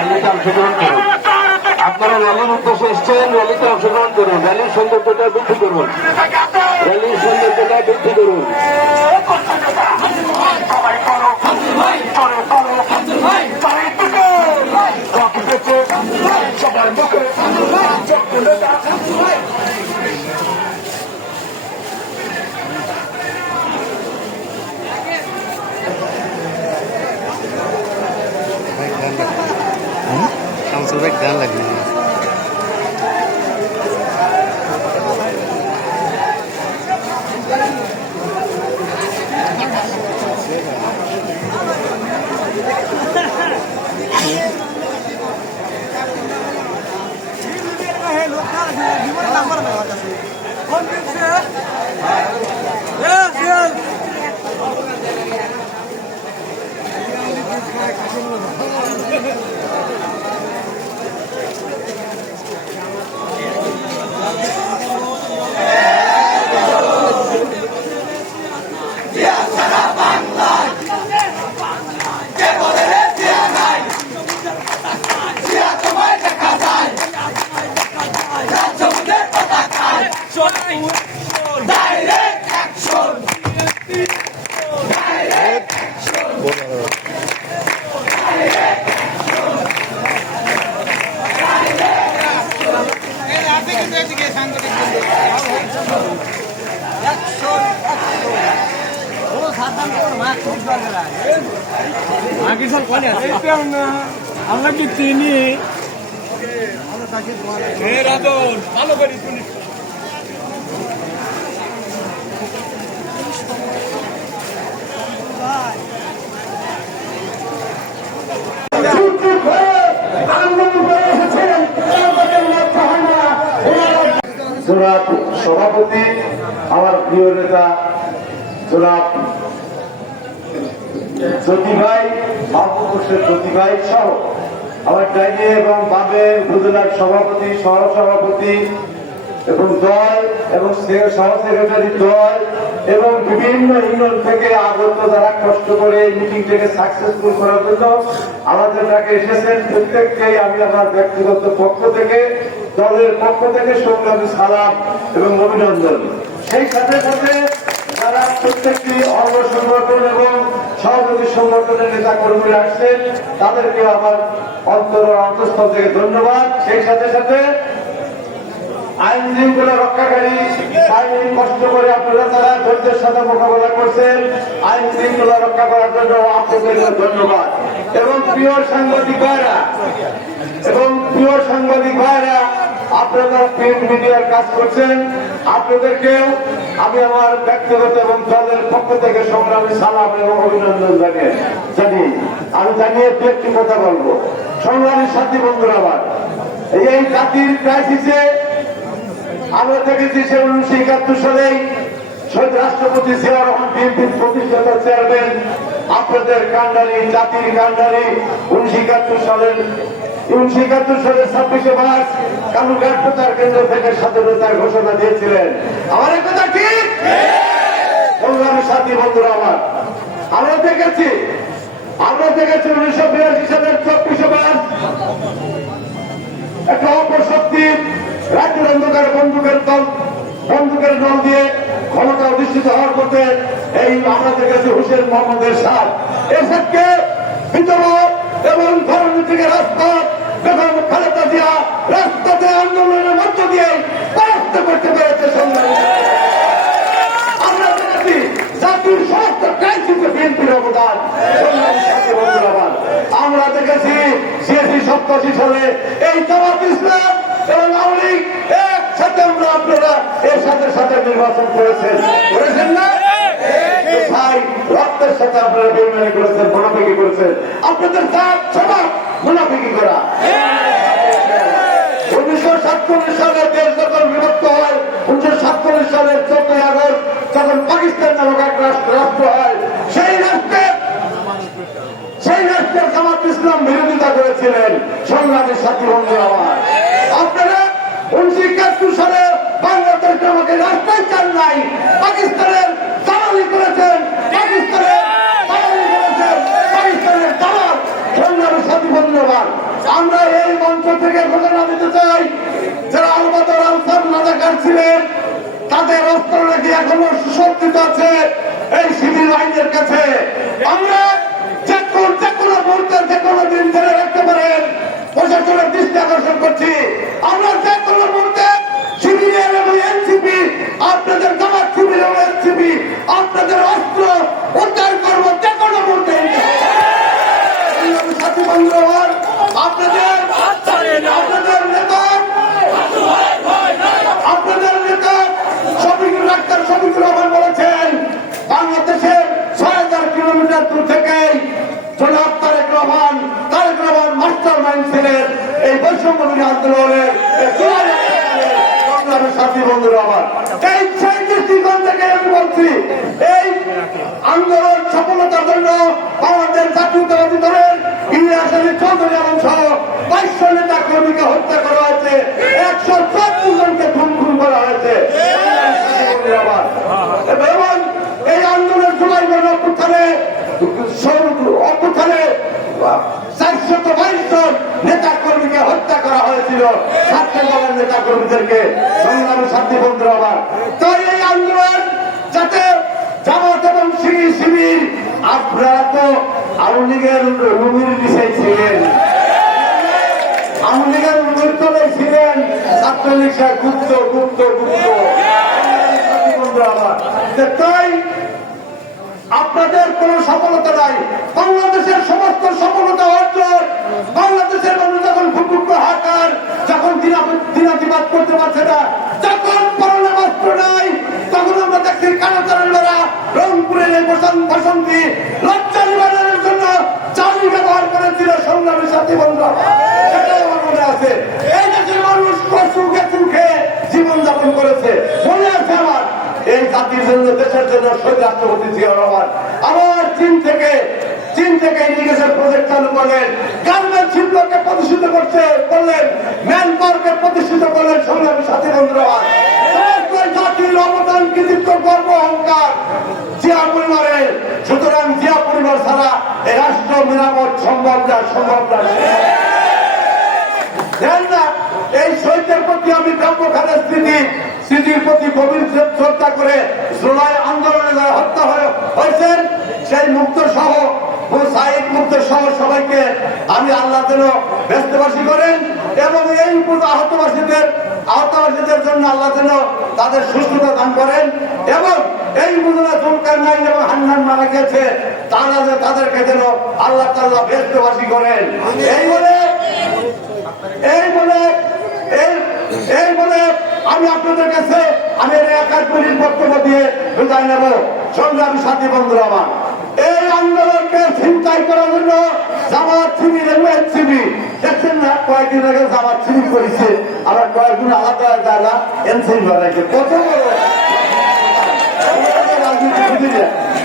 র্যালিতে অংশগ্রহণ করুন। আপনারা র্যালির উদ্দেশ্যে এসছেন, র্যালিতে অংশগ্রহণ করুন। র্যালির সৌন্দর্যটা বৃদ্ধি করুন, র্যালির সৌন্দর্যটা বৃদ্ধি করুন। সবার মুখে শামসুল গান লাগবে। আমরা কি তিনি ভালো করি জনাব সভাপতি, আমার প্রিয় নেতা জনাব জ্যোতি ভাই, মহাপুরুষের জ্যোতি ভাই সহ আমার ডাইনে এবং বামে উপজেলার সভাপতি, সহসভাপতি এবং দল এবং সহ সেক্রেটারি দল এবং বিভিন্ন ইউনিয়ন থেকে আগত যারা কষ্ট করে এই মিটিংটাকে সাকসেসফুল করার জন্য আমাদের ডাকে এসেছেন, প্রত্যেককেই আমি আমার ব্যক্তিগত পক্ষ থেকে, দলের পক্ষ থেকে সংগ্রামী সালাম এবং অভিনন্দন। সেই সাথে সাথে যারা প্রত্যেকটি অঙ্গ সংগঠন এবং সহযোগী সংগঠনের নেতা কর্মীরা আসছেন তাদেরকে আমার অন্তঃস্থল থেকে ধন্যবাদ। সেই সাথে সাথে আইন শৃঙ্খলা রক্ষাকারী বাহিনী কষ্ট করে আপনারা তারা ধৈর্যের সাথে মোকাবেলা করছেন, আইন শৃঙ্খলা রক্ষা করার জন্য আপনাদেরকে ধন্যবাদ। এবং প্রিয় সাংবাদিক ভাইরা আপনারা প্রিন্ট মিডিয়ার কাজ করছেন, আপনাদেরকেও আমি আমার ব্যক্তিগত এবং দলের পক্ষ থেকে সংগ্রামী সালাম এবং অভিনন্দন আমি জানিয়ে একটি কথা বলবো। সংগ্রামী সাথী বন্ধুরা, আমার এই জাতির ক্রাইসিসে আমরা দেখেছি সে 1971 সালেই শহীদ রাষ্ট্রপতি জিয়া রহমান বিএনপির প্রতিষ্ঠাতা চেয়ারম্যান আপনাদের কান্ডারি, জাতির কান্ডারি 1971 সালের 26শে মার্চ কালুঘাট প্রচার কেন্দ্র থেকে স্বাধীনতার ঘোষণা দিয়েছিলেন। আমার এই কথা ঠিক? সংগ্রামী সাথী বন্ধুরা, আমরা দেখেছি 1982 সালের 24শে মার্চ একটা অপশক্তি রাজ্যের অন্ধকার বন্দুকের দল দিয়ে ক্ষমতা অধিষ্ঠিত হওয়ার পথে এই আমরা দেখেছি হুসেন মোহাম্মদের সাথ এসবকে বিতরণ এবং ধর্ম থেকে রাজপথ বেগম খালেদা জিয়া রাজপথে আন্দোলনের মধ্য দিয়ে পরাস্ত করতে পেরেছে। আমরা দেখেছি জাতির সমস্ত ক্রাইসিসে বিএনপির অবদান। আমরা দেখেছি 86-87 সালে এই জামাত ইসলাম এবং আওয়ামী লীগ একসাথে আপনারা এর সাথে সাথে নির্বাচন করেছেন না? ভাই, রক্তের সাথে আপনারা বেইমানি করেছেন, মুনাফিকি করেছেন। আপনাদের জাত স্বভাব মুনাফিকি করা। 1947 সালে দেশ যখন বিভক্ত হয়, 1947 সালের 14 আগস্ট যখন পাকিস্তান নামক এক রাষ্ট্র হয়, সেই রাষ্ট্রের জামাত ইসলাম বিরোধিতা করেছিলেন। সংগ্রামের সাথী বন্ধু আমার, আপনারা 1971 সালে বাংলাদেশ আমাকে রাস্তায় চান নাই, পাকিস্তানের দালালি করেছেন, পাকিস্তানের দালাল। সংগ্রামের সাথী বন্ধু আমার, এখনো সুসজ্জিত আছে এই শিবির বাহিনীর কাছে। আমরা যে কোনো মুহূর্তে যে কোনো দিন ধরে রাখতে পারেন, প্রশাসনের দৃষ্টি আকর্ষণ করছি। আমরা যে কোনো মুহূর্তে শিবিরের এবং এনসিপি, আপনাদের জামাত শিবির এবং এনসিপি আপনাদের অস্ত্র উদ্ধার করবো যে কোনো মুহূর্তে। সাথী বন্ধুগণ, আপনাদের নেতা শফিকুর ডাক্তার শফিকুর রহমান বলেছেন, বাংলাদেশের ৬,০০০ কিলোমিটার দূর থেকেই জনাব তারেক রহমান মাস্টার মাইন্ড ছিলেন এই বৈষম্য বিরোধী আন্দোলনের সংগ্রামের সাথী বন্ধুরা আমার। সেই দৃষ্টিকোণ থেকে আমি বলছি, এই আন্দোলন সফলতার জন্য আমাদের জাতীয়তাবাদী দলের ইলিয়াস আলী চৌধুরী আলম সহ ২২ নেতা কর্মীকে হত্যা করা হয়েছে, ১৭৪ জনকে খুন করা হয়েছে। এবং এই আন্দোলন জুলাই অভ্যুত্থানে ৪২২ জন নেতা কর্মীকে হত্যা করা হয়েছিল, ছাত্র দলের নেতা কর্মীদেরকে। সংগ্রামী সাথী বন্ধুরা আমার, তাই এই আন্দোলন যাতে জামাত এবং শিবির, আপনারা তো আওয়ামী লীগের রুমির বিষয় ছিলেন, আওয়ামী লীগের রুমির তলে ছিলেন, ছাত্রলীগ গুপ্ত সাথী বন্ধুরা আমার। তাই আপনাদের কোন সফলতা নাই। বাংলাদেশের সমস্ত সফলতা অর্জন, বাংলাদেশের মানুষ যখন ভুকুক হাহাকার, যখন দিনাতিবাদ করতে পারছে না, যখন পরনে বস্ত্র নাই, তখন আমরা দেখছি কানাচারেরা রংপুরের এই বসন্তি লজ্জা নিবারণের জন্য চালি ব্যবহার করেছিল। সংগ্রামী সাথী বন্ধুরা, সেটাও আমার মনে আছে। এই দেশের মানুষ সুখে জীবনযাপন করেছে, মনে আছে আমার। এই জাতির জন্য, দেশের জন্য শহীদ রাষ্ট্রপতি জিয়া রহমান আবার চীন থেকে ইরিগেশন প্রজেক্ট চালু করলেন, গার্মেন্টস শিল্পকে প্রতিষ্ঠিত করলেন, ম্যান পাওয়ারকে প্রতিষ্ঠিত করলেন। সংগ্রামী সাথী বন্ধুরা, জাতির অবদান, কৃতিত্ব, গর্ব, অহংকার জিয়া পরিবারের। সুতরাং জিয়া পরিবার ছাড়া এই রাষ্ট্র মেরামত সম্ভব না। এই শহীদের প্রতি আমি ব্রাহ্ম খানের স্মৃতির প্রতি গভীর শ্রদ্ধা করে জুলাই আন্দোলনে যারা হত্যা হয়েছেন, সেই মুক্ত সহ সবাইকে আমি আল্লাহ যেন ব্যস্তবাসী করেন এবং এই আহতবাসীদের জন্য আল্লাহ যেন তাদের সুস্থতা দান করেন এবং এই মুদলা জুলকার নাইন এবং হান্নান মারা গেছে, তাদেরকে যেন আল্লাহ তাআলা ব্যস্তবাসী করেন। এই বলে আমি আপনাদের কাছে আমি একার মিনিট বক্তব্য দিয়ে বিদায় নেব। সংগ্রামী সাথী বন্ধুরা আমার, এই আন্দোলনকে ছিনতাই করার জন্য জামাত শিবির এবং এনসিপি, দেখছেন না কয়েকদিন আগে জামাত শিবির করেছে, আবার কয়েকদিন আলাদা জায়গা এনসিপি বানাইছে। কত বড়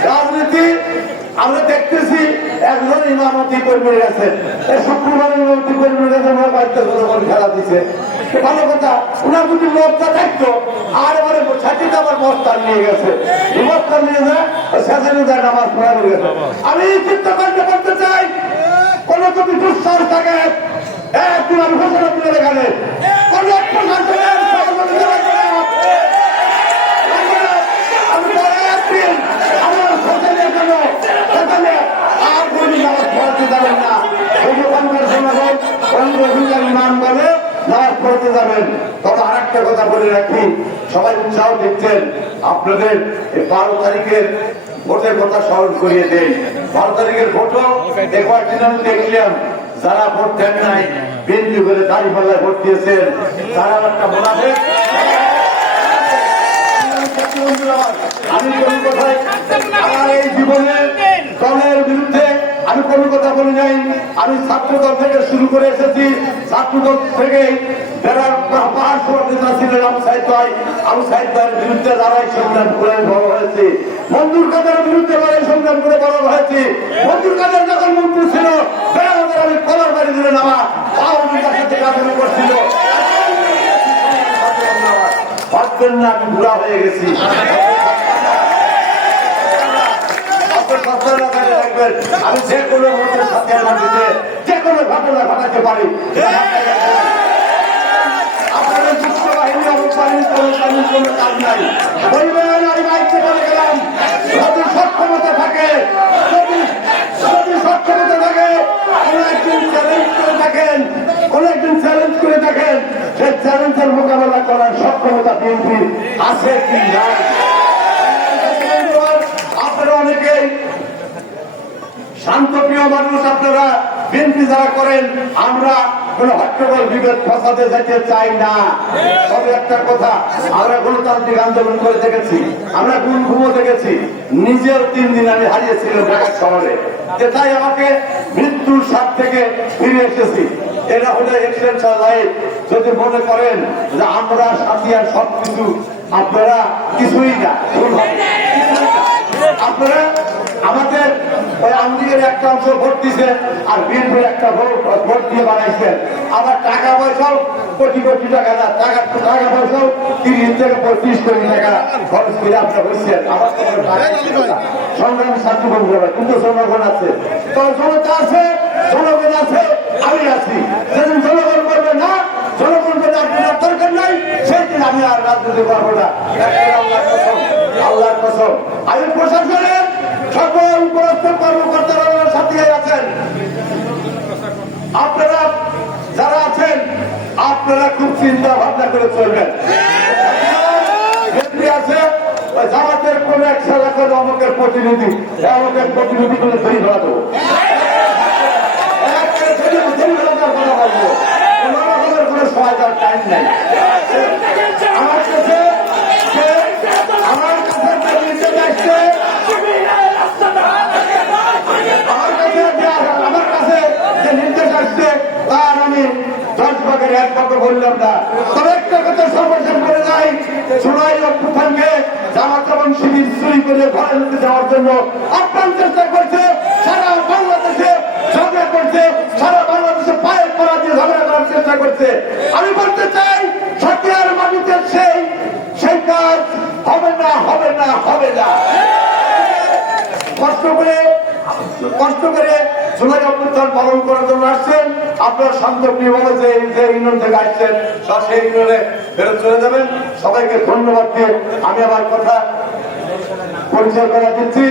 রাজনীতি আমরা দেখতেছি। একজন ইমামতি কর্মীর গেছেন, শুক্রবার ইমামতি কর্মীর কাছে খেলা দিচ্ছে, ভালো কথা। ওনার যদি লোকটা থাকতো আর এবারে ছাতিতে আবার বস্তান নিয়ে গেছে, বস্তান নিয়ে যায় শেষে যায় নামাজ পড়ানো গেছে। আমি চিন্তা করতে চাই, কোন যদি দুঃসাহস থাকে একদিন আমি ঘোষণা তুলে এখানে কোন প্রশাসনের সহযোগিতা আমার ফসলের জন্য সেখানে আর কোন নামাজ পড়াতে যাবেন না। নাম বলে নামাজ পড়তে যাবেন। তবে আর একটা কথা বলে রাখি, সবাই উৎসাহ দিচ্ছেন, আপনাদের এই 12 তারিখের ভোটের কথা স্মরণ করিয়ে দেন। 12 তারিখের ভোটও কয়েকদিন আমি দেখলাম, যারা ভোট দেন নাই, বিএনপি করে দাঁড়িপাল্লায় ভোট দিয়েছেন, তারা একটা বলাবে। আমি কোন কথায় আমার এই জীবনে দলের বিরুদ্ধে আমি কোন কথা বলি নাই। আমি ছাত্রদল থেকে শুরু করে এসেছি, ছাত্রদল থেকে যারা পাহাড় নেতা ছিলেন আবু সাইদ ভাইয়ের বিরুদ্ধে লড়াই সংগ্রাম করে বড় হয়েছে, মঞ্জুর কাদের বিরুদ্ধে লড়াই সংগ্রাম করে বড় হয়েছে। মঞ্জুর কাদের যখন মন্ত্রী ছিল আমি কলার বাড়ি ধরে নামা আওয়ামী লীগের সাথে কাজ করছিল। ভাববেন না আমি বুড়া হয়ে গেছি। আমি যে কোনো মুহূর্তের সাথে যে কোনো ঘটনা ঘটাতে পারি। আপনাদের এই অবস্থানের কোনো কাজ নাই। বলবেন আমি মাইকে বলে গেলাম, যদি সক্ষমতা থাকে, যদি সক্ষমতা থাকে, কোন একজন চ্যালেঞ্জ করে থাকেন, কোন একজন চ্যালেঞ্জ করে থাকেন, সেই চ্যালেঞ্জের মোকাবেলা করার সক্ষমতা বিএনপির আছে কি না? আপনারা অনেকেই শান্তপ্রিয় মানুষ, আপনারা বিএনপি যারা করেন, আমরা কোন হট্টগোল বিভেদ ফসাদে যেতে চাই না। তবে একটা কথা, আমরা গণতান্ত্রিক আন্দোলন করে দেখেছি, আমরা গুম ঘুমো দেখেছি, নিজের 3 দিন আমি হারিয়েছিলাম ঢাকা শহরে, যে তাই আমাকে মৃত্যুর স্বাদ থেকে ফিরে এসেছি। এটা হলে এক্সটেনশন লাইফ। যদি মনে করেন যে আমরা সাথী আর সবকিছু, আপনারা কিছুই না, আপনারা আমাদের ওই আমদিকের একটা অংশ ভোট দিয়েছেন আর বিএনপির একটা ভোট দিয়ে বানাইছেন। আবার টাকা পয়সাও কোটি কোটি টাকা না, টাকা পয়সাও 30 থেকে 35 কোটি টাকা খরচ করে আপনারা হয়েছেন। আবার সংগ্রামী ছাত্র বন্ধুরা, কিন্তু জনগণ আছে, জনতা আছে, জনগণ আছে, আমি আছি। যেদিন জনগণ করবে না, জনগণ করে আপনার দরকার নাই, সেই দিন আমি আর রাজনীতি করবো না। আল্লাহর কসম, আমি প্রশাসনের সকল পরস্পর কর্মকর্তারা সাথে আছেন। আপনারা যারা আছেন, আপনারা খুব চিন্তা ভাবনা করে চলবেন। আছে জামাতের কোন এক এলাকার অমুকের প্রতিনিধি করে ধরি ধরা দেবো, কোন রকমের কোন সহায়তার টাইম নেই। আমার কাছে যে নির্দেশ আসছে তার আমি 10 ভাগের 1 ভাগ বললাম না। তবে একটা কথা সর্বশেষ করে যাই, জুলাই অভ্যুত্থানকে জামাত এবং শিবির চুরি করে ঘরে নিতে যাওয়ার জন্য আপ্রাণ চেষ্টা করছে, সারা বাংলাদেশে ঝগড়া করছে, সারা বাংলাদেশে পায়ের পড়া দিয়ে ঝগড়া করার চেষ্টা করছে। আমি বলতে চাই, সাথিয়ার মাটিতে সেই কাজ হবে না, হবে না, হবে না। কষ্ট করে জুলাই অভ্যুত্থান পালন করার জন্য আসছেন, আপনারা শান্তপ্রিয় ভাবে যে ইউনিয়ন থেকে আসছেন সেই ইউনিয়নে ফেরত চলে যাবেন। সবাইকে ধন্যবাদ দিয়ে আমি আমার কথা পরিচয় করা দিচ্ছি।